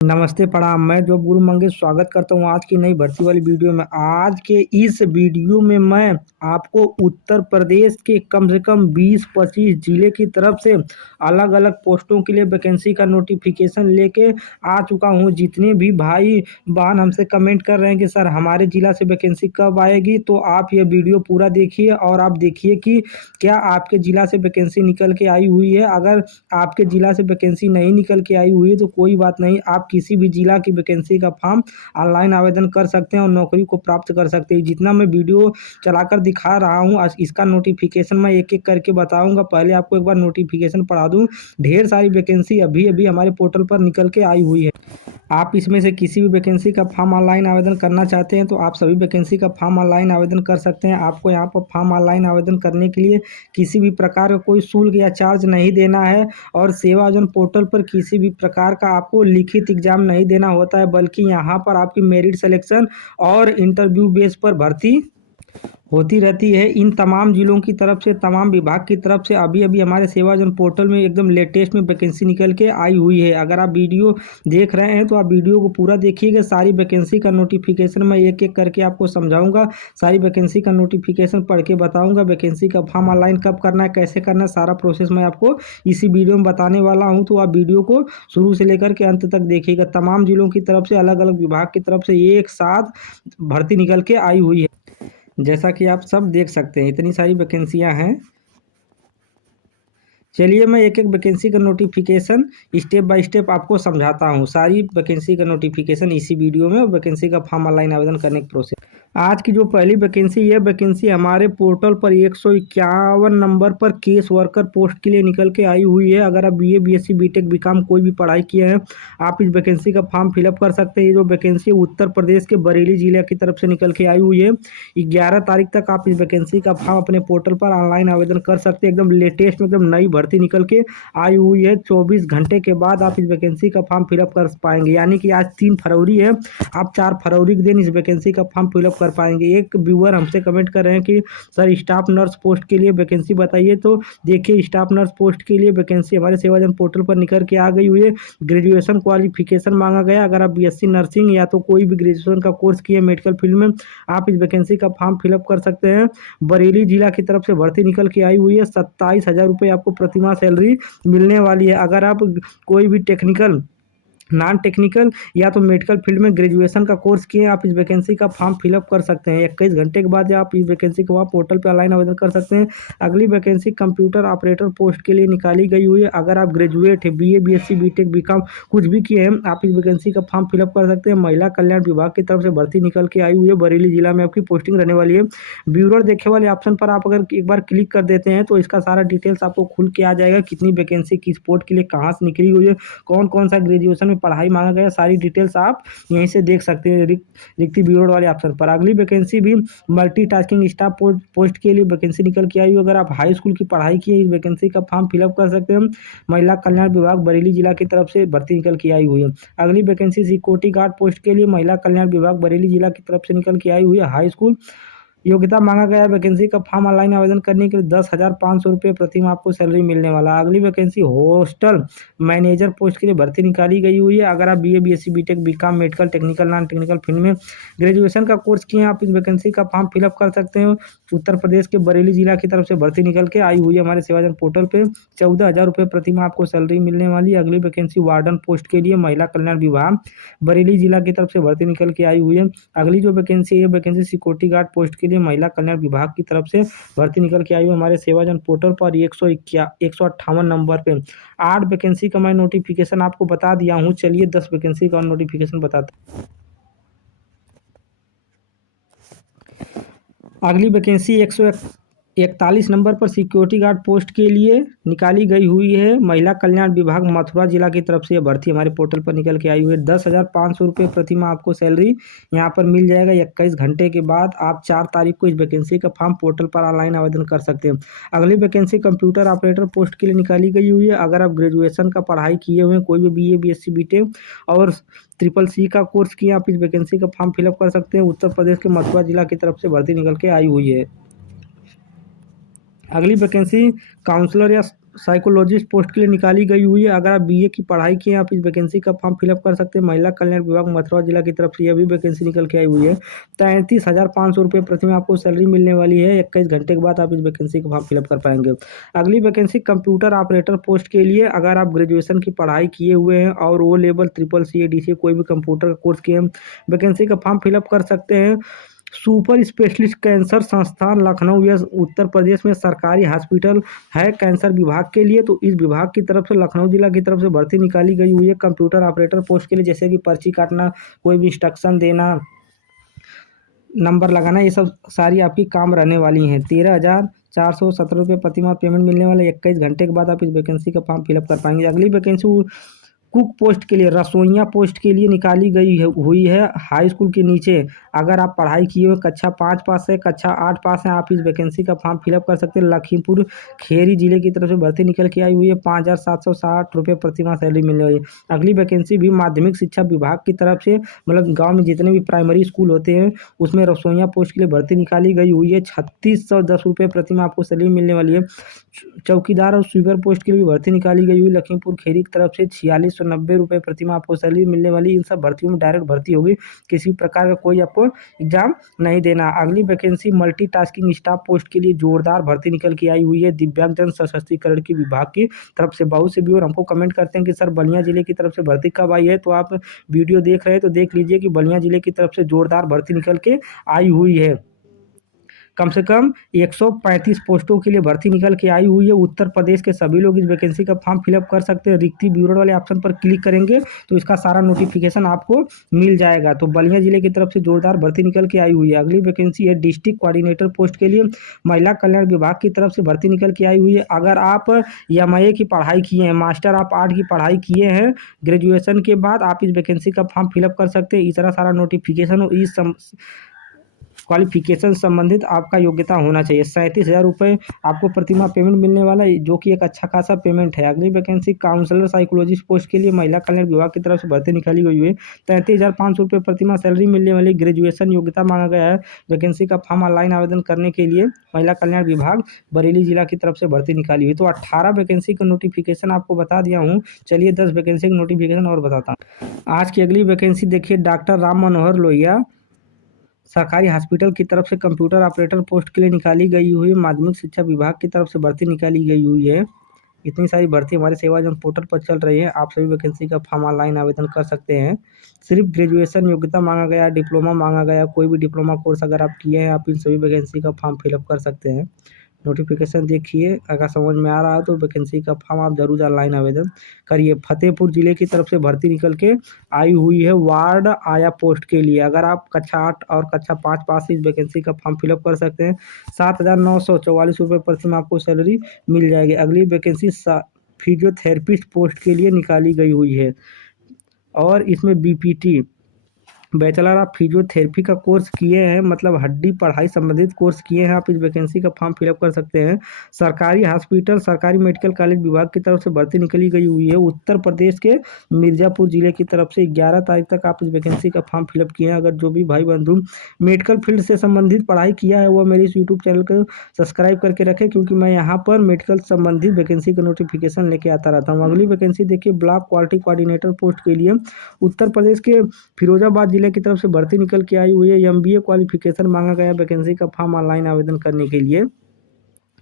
नमस्ते प्रणाम। मैं जो गुरु मंगेश स्वागत करता हूँ आज की नई भर्ती वाली वीडियो में। आज के इस वीडियो में मैं आपको उत्तर प्रदेश के कम से कम 20-25 जिले की तरफ से अलग अलग पोस्टों के लिए वैकेंसी का नोटिफिकेशन लेके आ चुका हूँ। जितने भी भाई बहन हमसे कमेंट कर रहे हैं कि सर हमारे जिला से वैकेंसी कब आएगी, तो आप ये वीडियो पूरा देखिए और आप देखिए कि क्या आपके जिला से वैकेंसी निकल के आई हुई है। अगर आपके जिला से वैकेंसी नहीं निकल के आई हुई है तो कोई बात नहीं, आप किसी भी जिला की वैकेंसी का फॉर्म ऑनलाइन आवेदन कर सकते हैं और नौकरी को प्राप्त कर सकते हैं। जितना मैं वीडियो चलाकर दिखा रहा हूँ आज इसका नोटिफिकेशन मैं एक एक करके बताऊंगा। पहले आपको एक बार नोटिफिकेशन पढ़ा दूं। ढेर सारी वैकेंसी अभी अभी हमारे पोर्टल पर निकल के आई हुई है। आप इसमें से किसी भी वैकेंसी का फॉर्म ऑनलाइन आवेदन करना चाहते हैं तो आप सभी वैकेंसी का फॉर्म ऑनलाइन आवेदन कर सकते हैं। आपको यहाँ पर फॉर्म ऑनलाइन आवेदन करने के लिए किसी भी प्रकार का कोई शुल्क या चार्ज नहीं देना है और सेवा योजना पोर्टल पर किसी भी प्रकार का आपको लिखित एग्जाम नहीं देना होता है, बल्कि यहाँ पर आपकी मेरिट सिलेक्शन और इंटरव्यू बेस पर भर्ती होती रहती है। इन तमाम जिलों की तरफ से, तमाम विभाग की तरफ से अभी अभी हमारे सेवा योजना पोर्टल में एकदम लेटेस्ट में वैकेंसी निकल के आई हुई है। अगर आप वीडियो देख रहे हैं तो आप वीडियो को पूरा देखिएगा। सारी वैकेंसी का नोटिफिकेशन मैं एक एक करके आपको समझाऊंगा। सारी वैकेंसी का नोटिफिकेशन पढ़ के बताऊंगा। वैकेंसी का फॉर्म ऑनलाइन कब करना है, कैसे करना है, सारा प्रोसेस मैं आपको इसी वीडियो में बताने वाला हूँ। तो आप वीडियो को शुरू से लेकर के अंत तक देखिएगा। तमाम जिलों की तरफ से, अलग अलग विभाग की तरफ से एक साथ भर्ती निकल के आई हुई है। जैसा कि आप सब देख सकते हैं इतनी सारी वैकेंसियां हैं। चलिए मैं एक एक वैकेंसी का नोटिफिकेशन स्टेप बाय स्टेप आपको समझाता हूँ। सारी वैकेंसी का नोटिफिकेशन इसी वीडियो में, वैकेंसी का फॉर्म ऑनलाइन आवेदन करने की प्रोसेस। आज की जो पहली वैकेंसी है, वैकेंसी हमारे पोर्टल पर 151 नंबर पर केस वर्कर पोस्ट के लिए निकल के आई हुई है। अगर आप बीए, बीएससी, बीटेक, बीकॉम कोई भी पढ़ाई किए हैं आप इस वैकेंसी का फॉर्म फिलअप कर सकते हैं। ये जो वैकेंसी है उत्तर प्रदेश के बरेली जिले की तरफ से निकल के आई हुई है। 11 तारीख तक आप इस वैकेंसी का फॉर्म अपने पोर्टल पर ऑनलाइन आवेदन कर सकते हैं। एकदम लेटेस्ट में एकदम नई भर्ती निकल के आई हुई है। 24 घंटे के बाद आप इस वैकेंसी का फॉर्म फिलअप कर पाएंगे। यानी कि आज 3 फरवरी है, आप 4 फरवरी के दिन इस वैकेंसी का फॉर्म फिलअप कर पाएंगे। एक व्यूअर हमसे कमेंट कर रहे हैं कि सर स्टाफ नर्स पोस्ट के लिए वैकेंसी बताइए। तो देखिए स्टाफ नर्स पोस्ट के लिए वैकेंसी हमारे सेवा योजना पोर्टल पर निकल के आ गई हुई है। ग्रेजुएशन क्वालिफिकेशन मांगा गया। अगर आप बीएससी नर्सिंग या तो कोई भी ग्रेजुएशन का कोर्स किए मेडिकल फील्ड में, आप इस वैकेंसी का फॉर्म फिलअप कर सकते हैं। बरेली जिला की तरफ से भर्ती निकल के आई हुई है। 27,000 रुपये आपको प्रतिमाह सैलरी मिलने वाली है। अगर आप कोई भी टेक्निकल, नॉन टेक्निकल या तो मेडिकल फील्ड में ग्रेजुएशन का कोर्स किए, आप इस वैकेंसी का फॉर्म फिलअप कर सकते हैं। 21 घंटे के बाद आप इस वैकेंसी को आप पोर्टल पर ऑनलाइन आवेदन कर सकते हैं। अगली वैकेंसी कंप्यूटर ऑपरेटर पोस्ट के लिए निकाली गई हुई है। अगर आप ग्रेजुएट है, बीए, बीएससी, बीटेक, बीकॉम कुछ भी किए हैं, आप इस वैकेंसी का फॉर्म फिलअप कर सकते हैं। महिला कल्याण विभाग की तरफ से भर्ती निकल के आई हुई है। बरेली जिला में आपकी पोस्टिंग रहने वाली है। ब्यूरो देखे वाले ऑप्शन पर आप अगर एक बार क्लिक कर देते हैं तो इसका सारा डिटेल्स आपको खुल के आ जाएगा। कितनी वैकेंसी किस पोस्ट के लिए कहाँ से निकली हुई है, कौन कौन सा ग्रेजुएशन में पढ़ाई मांगा गया, सारी डिटेल्स आप यहीं से देख सकते हैं रिक्ति ब्यूरो वाले ऑप्शन पर। अगली वैकेंसी भी मल्टीटास्किंग स्टाफ पोस्ट के लिए वैकेंसी निकल के आई हुई। अगर आप हाई स्कूल की पढ़ाई की इस वैकेंसी का फॉर्म फिलअप कर सकते हैं। महिला कल्याण विभाग बरेली जिला की तरफ से भर्ती निकल के आई हुई है। अगली वैकेंसी सिक्योरिटी गार्ड पोस्ट के लिए महिला कल्याण विभाग बरेली जिला की तरफ से निकल के आई हुई है। हाई स्कूल योग्यता मांगा गया है। वैकेंसी का फॉर्म ऑनलाइन आवेदन करने के लिए 10,500 रुपये प्रति माह आपको सैलरी मिलने वाला। अगली वैकेंसी हॉस्टल मैनेजर पोस्ट के लिए भर्ती निकाली गई हुई है। अगर आप BA, BSc, BTech, BCom, medical, technical, non technical field में ग्रेजुएशन का कोर्स किए हैं, आप इस वैकेंसी का फॉर्म फिलअप कर सकते हैं। उत्तर प्रदेश के बरेली जिला की तरफ से भर्ती निकल के आई हुई है। हमारे सेवा योजना पोर्टल पर 14,000 रुपये प्रति माह आपको सैलरी मिलने वाली है। अगली वैकेंसी वार्डन पोस्ट के लिए महिला कल्याण विभाग बरेली जिला की तरफ से भर्ती निकल के आई हुई है। अगली जो वैकेंसी है, वैकेंसी सिक्योरिटी गार्ड पोस्ट के लिए महिला कल्याण विभाग की तरफ से भर्ती निकल के आई हुई। हमारे सेवा योजना पोर्टल पर 158 नंबर पे 8 वैकेंसी का मैं नोटिफिकेशन आपको बता दिया हूँ। चलिए 10 वैकेंसी का नोटिफिकेशन बताता हूँ। अगली वैकेंसी 141 नंबर पर सिक्योरिटी गार्ड पोस्ट के लिए निकाली गई हुई है। महिला कल्याण विभाग मथुरा जिला की तरफ से यह भर्ती हमारे पोर्टल पर निकल के आई हुई है। 10,500 रुपये प्रति माह आपको सैलरी यहाँ पर मिल जाएगा। 21 घंटे के बाद आप 4 तारीख को इस वैकेंसी का फॉर्म पोर्टल पर ऑनलाइन आवेदन कर सकते हैं। अगली वैकेंसी कंप्यूटर ऑपरेटर पोस्ट के लिए निकाली गई हुई है। अगर आप ग्रेजुएशन का पढ़ाई किए हुए हैं, कोई भी बीए, बीएससी, बीटेक और CCC का कोर्स किए, आप इस वैकेंसी का फॉर्म फिलअप कर सकते हैं। उत्तर प्रदेश के मथुरा जिला की तरफ से भर्ती निकल के आई हुई है। अगली वैकेंसी काउंसलर या साइकोलॉजिस्ट पोस्ट के लिए निकाली गई हुई है। अगर आप बीए की पढ़ाई किए आप इस वैकेंसी का फॉर्म फिलअप कर सकते हैं। महिला कल्याण विभाग मथुरा जिला की तरफ से यह भी वैकेंसी निकल के आई हुई है। 33,500 रुपये प्रतिमाह आपको सैलरी मिलने वाली है। 21 घंटे के बाद आप इस वैकेंसी का फॉर्म फिलअप कर पाएंगे। अगली वैकेंसी कंप्यूटर ऑपरेटर पोस्ट के लिए, अगर आप ग्रेजुएशन की पढ़ाई किए हुए हैं और वो लेवल CCC कोई भी कंप्यूटर का कोर्स किए हैं, वैकेंसी का फॉर्म फिलअप कर सकते हैं। सुपर स्पेशलिस्ट कैंसर संस्थान लखनऊ या उत्तर प्रदेश में सरकारी हॉस्पिटल है कैंसर विभाग के लिए, तो इस विभाग की तरफ से लखनऊ जिला की तरफ से भर्ती निकाली गई हुई है कंप्यूटर ऑपरेटर पोस्ट के लिए, जैसे कि पर्ची काटना, कोई भी इंस्ट्रक्शन देना, नंबर लगाना, ये सब सारी आपकी काम रहने वाली हैं। 13,417 रुपये प्रतिमाह पेमेंट मिलने वाले। 21 घंटे के बाद आप इस वैकेंसी का फॉर्म फिलअप कर पाएंगे। अगली वैकेंसी कुक पोस्ट के लिए, रसोइया पोस्ट के लिए निकाली गई हुई है। हाई स्कूल के नीचे अगर आप पढ़ाई किए हुए कक्षा 5 पास है, कक्षा 8 पास है, आप इस वैकेंसी का फॉर्म फिलअप कर सकते हैं। लखीमपुर खेरी जिले की तरफ से भर्ती निकल के आई हुई है। 5,760 रुपये प्रतिमाह सैलरी मिलने वाली है। अगली वैकेंसी भी माध्यमिक शिक्षा विभाग की तरफ से, मतलब गाँव में जितने भी प्राइमरी स्कूल होते हैं उसमें रसोइया पोस्ट के लिए भर्ती निकाली गई हुई है। 3,610 रुपये प्रतिमाह आपको सैलरी मिलने वाली है। चौकीदार और स्वीपर पोस्ट के लिए भी भर्ती निकाली गई हुई लखीमपुर खेरी की तरफ से। 4690 रुपये प्रतिमाह आपको सैलरी मिलने वाली। इन सब भर्तियों में डायरेक्ट भर्ती होगी, किसी प्रकार का कोई आपको एग्जाम नहीं देना। अगली वैकेंसी मल्टीटास्किंग स्टाफ पोस्ट के लिए जोरदार भर्ती निकल के आई हुई है दिव्यांगजन सशक्तिकरण की विभाग की तरफ से। बहुत से व्यूअर हमको कमेंट करते हैं कि सर बलिया जिले की तरफ से भर्ती कब आई है, तो आप वीडियो देख रहे हैं तो देख लीजिए कि बलिया जिले की तरफ से जोरदार भर्ती निकल के आई हुई है। कम से कम 135 पोस्टों के लिए भर्ती निकल के आई हुई है। उत्तर प्रदेश के सभी लोग इस वैकेंसी का फॉर्म फिलअप कर सकते हैं। रिक्ति ब्यूरो वाले ऑप्शन पर क्लिक करेंगे तो इसका सारा नोटिफिकेशन आपको मिल जाएगा। तो बलिया जिले की तरफ से जोरदार भर्ती निकल के आई हुई है। अगली वैकेंसी है डिस्ट्रिक्ट कोऑर्डिनेटर पोस्ट के लिए, महिला कल्याण विभाग की तरफ से भर्ती निकल के आई हुई है। अगर आप MA की पढ़ाई किए हैं, मास्टर आप आर्ट की पढ़ाई किए हैं, ग्रेजुएशन के बाद आप इस वैकेंसी का फॉर्म फिलअप कर सकते हैं। इतना सारा नोटिफिकेशन हो, इस क्वालिफिकेशन संबंधित आपका योग्यता होना चाहिए। 37,000 रुपये आपको प्रतिमाह पेमेंट मिलने वाला है, जो कि एक अच्छा खासा पेमेंट है। अगली वैकेंसी काउंसलर साइकोलॉजिस्ट पोस्ट के लिए महिला कल्याण विभाग की तरफ से भर्ती निकाली गई है। 33,500 रुपये प्रतिमाह सैलरी मिलने वाली। ग्रेजुएशन योग्यता मांगा गया है। वैकेंसी का फॉर्म ऑनलाइन आवेदन करने के लिए महिला कल्याण विभाग बरेली जिला की तरफ से भर्ती निकाली हुई। तो 18 वैकेंसी का नोटिफिकेशन आपको बता दिया हूँ। चलिए 10 वैकेंसी का नोटिफिकेशन और बताता हूँ। आज की अगली वैकेंसी देखिए, डॉक्टर राम मनोहर लोहिया सरकारी हॉस्पिटल की तरफ से कंप्यूटर ऑपरेटर पोस्ट के लिए निकाली गई हुई। माध्यमिक शिक्षा विभाग की तरफ से भर्ती निकाली गई हुई है। इतनी सारी भर्ती हमारे सेवा जन पोर्टल पर चल रही है। आप सभी वैकेंसी का फॉर्म ऑनलाइन आवेदन कर सकते हैं। सिर्फ ग्रेजुएशन योग्यता मांगा गया, डिप्लोमा मांगा गया। कोई भी डिप्लोमा कोर्स अगर आप किए हैं, आप इन सभी वैकेंसी का फॉर्म फिलअप कर सकते हैं। नोटिफिकेशन देखिए, अगर समझ में आ रहा है तो वैकेंसी का फॉर्म आप जरूर ऑनलाइन आवेदन करिए। फतेहपुर जिले की तरफ से भर्ती निकल के आई हुई है वार्ड आया पोस्ट के लिए। अगर आप कक्षा 8 और कक्षा 5 पास इस वैकेंसी का फॉर्म फिलअप कर सकते हैं। 7,944 रुपये प्रतिमाह आपको सैलरी मिल जाएगी। अगली वैकेंसी फिजियोथेरेपिस्ट पोस्ट के लिए निकाली गई हुई है और इसमें BPT बैचलर ऑफ फिजियोथेरेपी का कोर्स किए हैं, मतलब हड्डी पढ़ाई संबंधित कोर्स किए हैं, आप इस वैकेंसी का फॉर्म फिलअप कर सकते हैं। सरकारी हॉस्पिटल सरकारी मेडिकल कॉलेज विभाग की तरफ से भर्ती निकली गई हुई है। उत्तर प्रदेश के मिर्ज़ापुर जिले की तरफ से 11 तारीख तक आप इस वैकेंसी का फॉर्म फिलअप किए हैं। अगर जो भी भाई बंधु मेडिकल फील्ड से संबंधित पढ़ाई किया है वो मेरे इस यूट्यूब चैनल को सब्सक्राइब करके रखें, क्योंकि मैं यहाँ पर मेडिकल संबंधित वैकेंसी का नोटिफिकेशन लेके आता रहता हूँ। अगली वैकेंसी देखिए, ब्लॉक क्वालिटी कोऑर्डिनेटर पोस्ट के लिए उत्तर प्रदेश के फिरोजाबाद जिले की तरफ से भर्ती निकल के आई हुई है। MBA क्वालिफिकेशन मांगा गया। वैकेंसी का फॉर्म ऑनलाइन आवेदन करने के लिए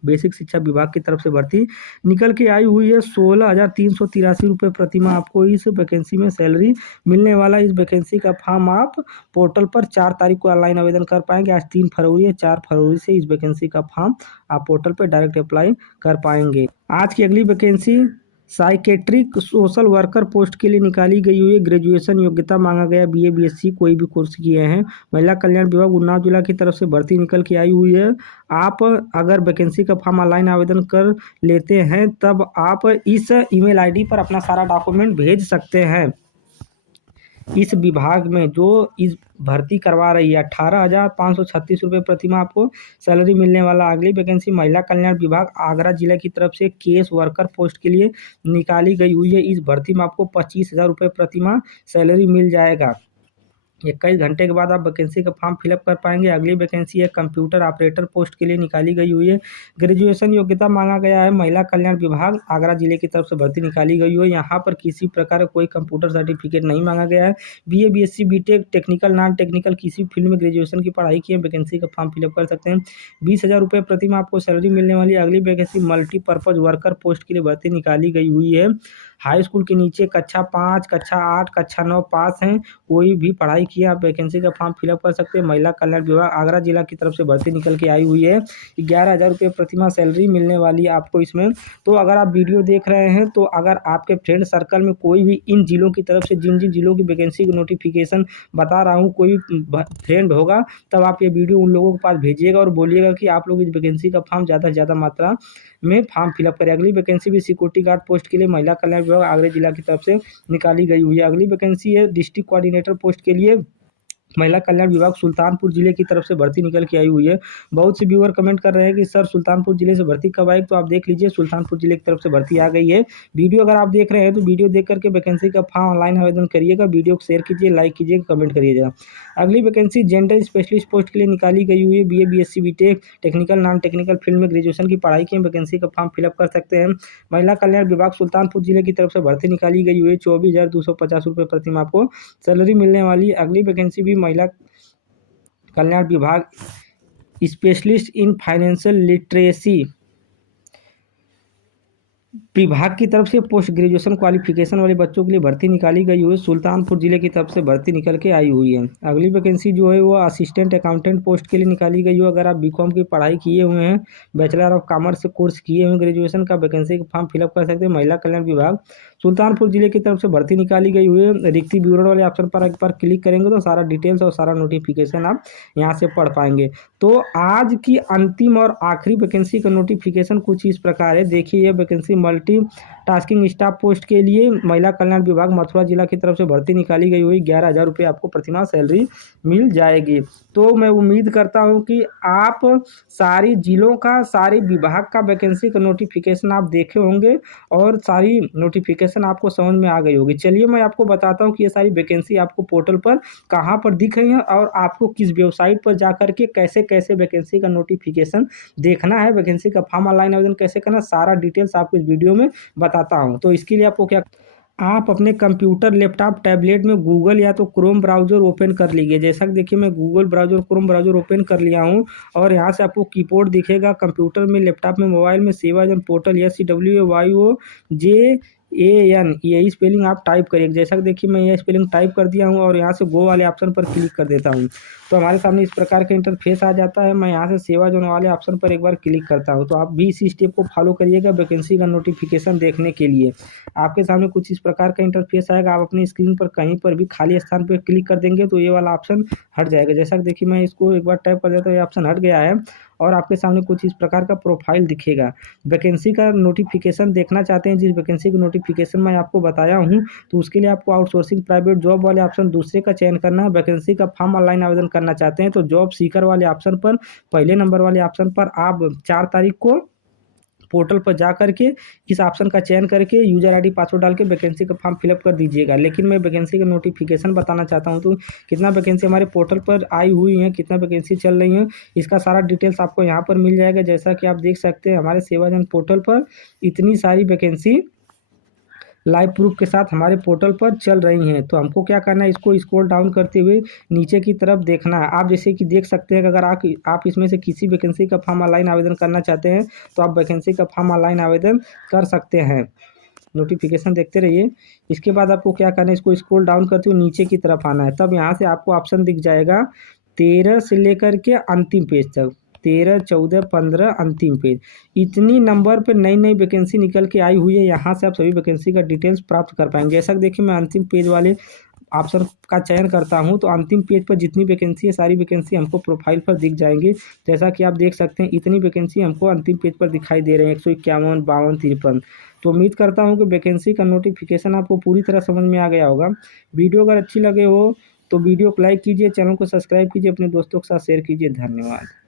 बेसिक शिक्षा विभाग की तरफ से भर्ती निकल के आई हुई है। 16,383 रुपये प्रतिमाह आपको इस वैकेंसी में सैलरी मिलने वाला। इस वैकेंसी का फॉर्म आप पोर्टल पर 4 तारीख को ऑनलाइन आवेदन कर पाएंगे। आज 3 फरवरी है, 4 फरवरी से इस वैकेंसी का फॉर्म आप पोर्टल पर डायरेक्ट अप्लाई कर पाएंगे। आज की अगली vacancy psychiatric social worker post के लिए निकाली गई हुई है। ग्रेजुएशन योग्यता मांगा गया, BA BSc कोई भी कोर्स किए हैं। महिला कल्याण विभाग उन्नाव जिला की तरफ से भर्ती निकल के आई हुई है। आप अगर वैकेंसी का फॉर्म ऑनलाइन आवेदन कर लेते हैं तब आप इस ईमेल ID पर अपना सारा डॉक्यूमेंट भेज सकते हैं। इस विभाग में जो इस भर्ती करवा रही है 18,536 रुपये प्रतिमाह आपको सैलरी मिलने वाला। अगली वैकेंसी महिला कल्याण विभाग आगरा जिला की तरफ से केस वर्कर पोस्ट के लिए निकाली गई हुई है। इस भर्ती में आपको 25,000 रुपये प्रतिमाह सैलरी मिल जाएगा। 21 घंटे के बाद आप वैकेंसी का फॉर्म फिलअप कर पाएंगे। अगली वैकेंसी है कंप्यूटर ऑपरेटर पोस्ट के लिए निकाली गई हुई है। ग्रेजुएशन योग्यता मांगा गया है। महिला कल्याण विभाग आगरा जिले की तरफ से भर्ती निकाली गई हुई है। यहाँ पर किसी प्रकार का कोई कंप्यूटर सर्टिफिकेट नहीं मांगा गया है। BA BSc BTech technical non technical किसी फील्ड में ग्रेजुएशन की पढ़ाई की है, वैकेंसी का फॉर्म फिलअप कर सकते हैं। 20,000 रुपये प्रति माह आपको सैलरी मिलने वाली है। अगली वैकेंसी मल्टीपर्पज वर्कर पोस्ट के लिए भर्ती निकाली गई हुई है। हाई स्कूल के नीचे कक्षा 5, कक्षा 8, कक्षा 9 पास हैं, कोई भी पढ़ाई किया आप वैकेंसी का फॉर्म फिलअप कर सकते हैं। महिला कल्याण विभाग आगरा जिला की तरफ से भर्ती निकल के आई हुई है। 11,000 रुपये प्रति माह सैलरी मिलने वाली है आपको इसमें। तो अगर आप वीडियो देख रहे हैं तो अगर आपके फ्रेंड सर्कल में कोई भी इन जिलों की तरफ से जिन जिन जिलों की वैकेंसी की नोटिफिकेशन बता रहा हूँ कोई फ्रेंड होगा, तब आप ये वीडियो उन लोगों के पास भेजिएगा और बोलिएगा कि आप लोग इस वैकेंसी का फॉर्म ज़्यादा से ज़्यादा मात्रा में फॉर्म फिलअप करें। अगली वैकेंसी भी सिक्योरिटी गार्ड पोस्ट के लिए महिला कल्याण विभाग आगरा जिला की तरफ से निकाली गई हुई है। अगली वैकेंसी है डिस्ट्रिक्ट कोऑर्डिनेटर पोस्ट के लिए महिला कल्याण विभाग सुल्तानपुर जिले की तरफ से भर्ती निकल के आई हुई है। बहुत से व्यूअर कमेंट कर रहे हैं कि सर सुल्तानपुर जिले से भर्ती कब आएगी, तो आप देख लीजिए सुल्तानपुर जिले की तरफ से भर्ती आ गई है। वीडियो अगर आप देख रहे हैं तो वीडियो देख करके वैकेंसी का फॉर्म ऑनलाइन आवेदन करिएगा। वीडियो को शेयर कीजिए, लाइक कीजिएगा, कमेंट करिएगा। अगली वैकेंसी जेंडर स्पेशलिस्ट पोस्ट के लिए निकाली गई हुई है। BA BSc BTech technical non technical field में ग्रेजुएशन की पढ़ाई की वैकेंसी का फॉर्म फिलअप कर सकते हैं। महिला कल्याण विभाग सुल्तानपुर जिले की तरफ से भर्ती निकाली गई हुई है। 24,250 रुपये प्रति माह आपको सैलरी मिलने वाली। अगली वैकेंसी भी महिला कल्याण विभाग स्पेशलिस्ट इन फाइनेंशियल लिटरेसी विभाग की तरफ से पोस्ट ग्रेजुएशन क्वालिफिकेशन वाले बच्चों के लिए भर्ती निकाली गई हुई है। सुल्तानपुर जिले की तरफ से भर्ती निकल के आई हुई है। अगली वैकेंसी जो है वो असिस्टेंट अकाउंटेंट पोस्ट के लिए निकाली गई है। अगर आप BCom की पढ़ाई किए हुए हैं, बैचलर ऑफ कॉमर्स से कोर्स किए हुए ग्रेजुएशन का, वैकेंसी का फॉर्म फिलअप कर सकते हैं। महिला कल्याण विभाग सुल्तानपुर जिले की तरफ से भर्ती निकाली गई हुई है। रिक्ति ब्यूरो वाले ऑप्शन पर एक बार क्लिक करेंगे तो सारा डिटेल्स और सारा नोटिफिकेशन आप यहाँ से पढ़ पाएंगे। तो आज की अंतिम और आखिरी वैकेंसी का नोटिफिकेशन कुछ इस प्रकार है। देखिए यह vacancy multi tasking staff post के लिए महिला कल्याण विभाग मथुरा जिला की तरफ से भर्ती निकाली गई हुई। 11,000 रुपये आपको प्रतिमाह सैलरी मिल जाएगी। तो मैं उम्मीद करता हूं कि आप सारी जिलों का, सारे विभाग का वैकेंसी का नोटिफिकेशन आप देखे होंगे और सारी नोटिफिकेशन आपको समझ में आ गई होगी। चलिए मैं आपको बताता हूं कि ये सारी वैकेंसी आपको पोर्टल पर कहां पर दिख रही है और आपको किस वेबसाइट पर जाकर के कैसे कैसे वैकेंसी का नोटिफिकेशन देखना है, वैकेंसी का फॉर्म ऑनलाइन आवेदन कैसे करना, सारा डिटेल्स आपको इस वीडियो में बताता हूं। तो इसके लिए आपको क्या, आप अपने कंप्यूटर, लैपटॉप, टैबलेट में गूगल या तो क्रोम ब्राउज़र ओपन कर लीजिए। जैसा कि देखिए मैं Google browser, Chrome browser open कर लिया हूं और यहां से आपको कीबोर्ड दिखेगा। कंप्यूटर में, लैपटॉप में, मोबाइल में सेवा जन पोर्टल SEWAYOJAN यही स्पेलिंग आप टाइप करिए। जैसा कि देखिए मैं ये स्पेलिंग टाइप कर दिया हूँ और यहाँ से गो वाले ऑप्शन पर क्लिक कर देता हूँ तो हमारे सामने इस प्रकार का इंटरफेस आ जाता है। मैं यहाँ से सेवा जोन वाले ऑप्शन पर एक बार क्लिक करता हूँ। तो आप भी इसी स्टेप को फॉलो करिएगा वैकेंसी का नोटिफिकेशन देखने के लिए। आपके सामने कुछ इस प्रकार का इंटरफेस आएगा। आप अपनी स्क्रीन पर कहीं पर भी खाली स्थान पर क्लिक कर देंगे तो ये वाला ऑप्शन हट जाएगा। जैसा कि देखिए मैं इसको एक बार टाइप कर देता हूँ, ये ऑप्शन हट गया है और आपके सामने कुछ इस प्रकार का प्रोफाइल दिखेगा। वैकेंसी का नोटिफिकेशन देखना चाहते हैं, जिस वैकेंसी का नोटिफिकेशन मैं आपको बताया हूँ, तो उसके लिए आपको आउटसोर्सिंग प्राइवेट जॉब वाले ऑप्शन दूसरे का चयन करना है। वैकेंसी का फॉर्म ऑनलाइन आवेदन करना चाहते हैं तो जॉब सीकर वाले ऑप्शन पर, पहले नंबर वाले ऑप्शन पर आप 4 तारीख को पोर्टल पर जा करके इस ऑप्शन का चयन करके यूजर आईडी पासवर्ड डाल के वैकेंसी का फॉर्म फिलअप कर दीजिएगा। लेकिन मैं वैकेंसी का नोटिफिकेशन बताना चाहता हूं तो कितना वैकेंसी हमारे पोर्टल पर आई हुई है, कितना वैकेंसी चल रही है, इसका सारा डिटेल्स आपको यहां पर मिल जाएगा। जैसा कि आप देख सकते हैं हमारे सेवाजन पोर्टल पर इतनी सारी वैकेंसी लाइव प्रूफ के साथ हमारे पोर्टल पर चल रही हैं। तो हमको क्या करना है, इसको स्क्रॉल डाउन करते हुए नीचे की तरफ देखना है। आप जैसे कि देख सकते हैं कि अगर आप इसमें से किसी वैकेंसी का फॉर्म ऑनलाइन आवेदन करना चाहते हैं तो आप वैकेंसी का फॉर्म ऑनलाइन आवेदन कर सकते हैं। नोटिफिकेशन देखते रहिए। इसके बाद आपको क्या करना है, इसको स्क्रॉल डाउन करते हुए नीचे की तरफ आना है। तब यहाँ से आपको ऑप्शन दिख जाएगा 13 से लेकर के अंतिम पेज तक, 13, 14, 15 अंतिम पेज, इतनी नंबर पे नई नई वैकेंसी निकल के आई हुई है। यहाँ से आप सभी वैकेंसी का डिटेल्स प्राप्त कर पाएंगे। जैसा कि देखिए मैं अंतिम पेज वाले ऑप्शन का चयन करता हूं तो अंतिम पेज पर जितनी वैकेंसी है सारी वैकेंसी हमको प्रोफाइल पर दिख जाएंगी। जैसा कि आप देख सकते हैं इतनी वैकेंसी हमको अंतिम पेज पर दिखाई दे रहे हैं, 151, 52, 53। तो उम्मीद करता हूं कि वैकेंसी का नोटिफिकेशन आपको पूरी तरह समझ में आ गया होगा। वीडियो अगर अच्छी लगे हो तो वीडियो को लाइक कीजिए, चैनल को सब्सक्राइब कीजिए, अपने दोस्तों के साथ शेयर कीजिए। धन्यवाद।